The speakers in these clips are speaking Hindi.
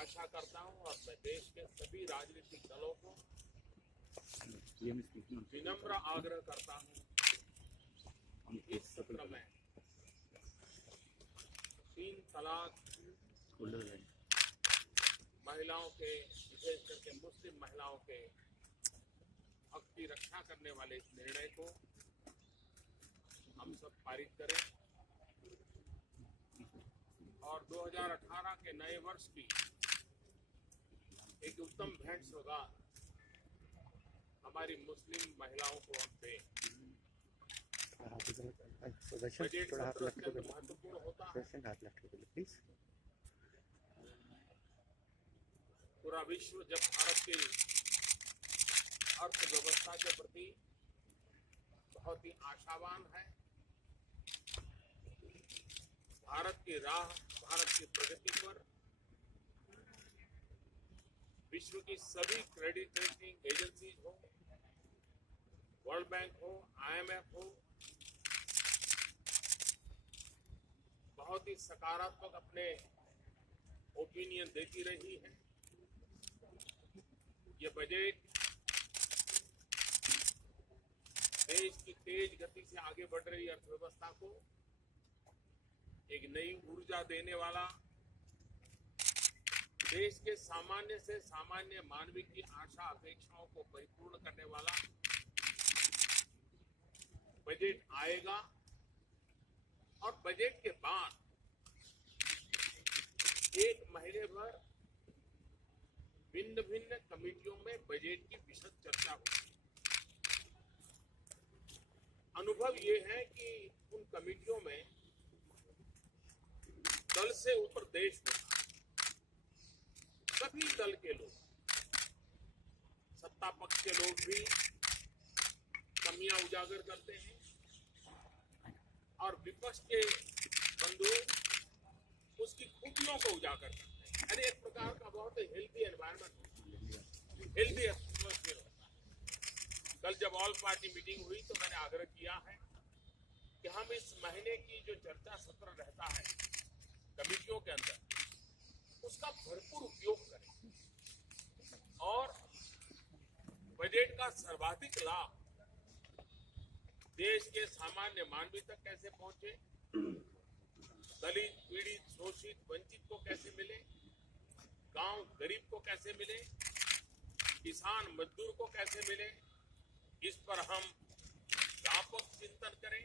आशा करता हूं और मैं देश के सभी राजनीतिक दलों को विनम्र आग्रह करता हूं कि इस सत्र में 3 तलाक महिलाओं के, विशेष करके मुस्लिम महिलाओं के हक की रक्षा करने वाले इस निर्णय को हम सब पारित करें और 2018 के नए वर्ष की एक उत्तम भेंट सौगात हमारी मुस्लिम महिलाओं को हम दें। बजट सत्र अत्यंत महत्वपूर्ण होता है। पूरा विश्व जब भारत की अर्थव्यवस्था के प्रति बहुत ही आशावान है, भारत की राह, भारत की प्रगति पर विश्व की सभी क्रेडिट रेटिंग एजेंसीज हो, वर्ल्ड बैंक हो, IMF हो, बहुत ही सकारात्मक अपने ओपिनियन देती रही है। ये बजट देश की तेज गति से आगे बढ़ रही अर्थव्यवस्था को एक नई ऊर्जा देने वाला, देश के सामान्य से सामान्य मानवीय की आशा अपेक्षाओं को परिपूर्ण करने वाला बजट आएगा और बजट के बाद एक महीने भर भिन्न भिन्न कमेटियों में बजट की विशद चर्चा होगी। अनुभव ये है कि उन कमेटियों में दल से ऊपर देश होता है। सभी दल के लोग, सत्ता पक्ष के लोग भी कमियां उजागर करते हैं और विपक्ष के बंधु उसकी खूबियों को उजागर करते हैं। यानी एक प्रकार का बहुत हेल्दी एनवायरनमेंट होता है, हेल्दी एटमॉस्फेयर होता है। कल जब ऑल पार्टी मीटिंग हुई तो मैंने आग्रह किया है कि हम इस महीने की जो चर्चा सत्र रहता है कमेटियों के अंदर, उसका भरपूर उपयोग करें और बजट का सर्वाधिक लाभ देश के सामान्य मानवीय तक कैसे पहुंचे, दलित, पीड़ित, शोषित, वंचित को कैसे मिले, गांव गरीब को कैसे मिले, किसान मजदूर को कैसे मिले, इस पर हम व्यापक चिंतन करें,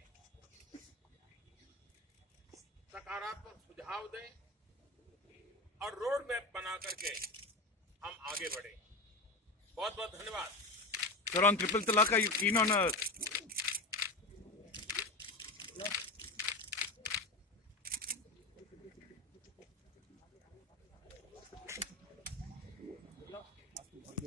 सकारात्मक सुझाव दें और रोड मैप बना करके हम आगे बढ़े। बहुत बहुत धन्यवाद। Sir, on triple talaq, are you keen on a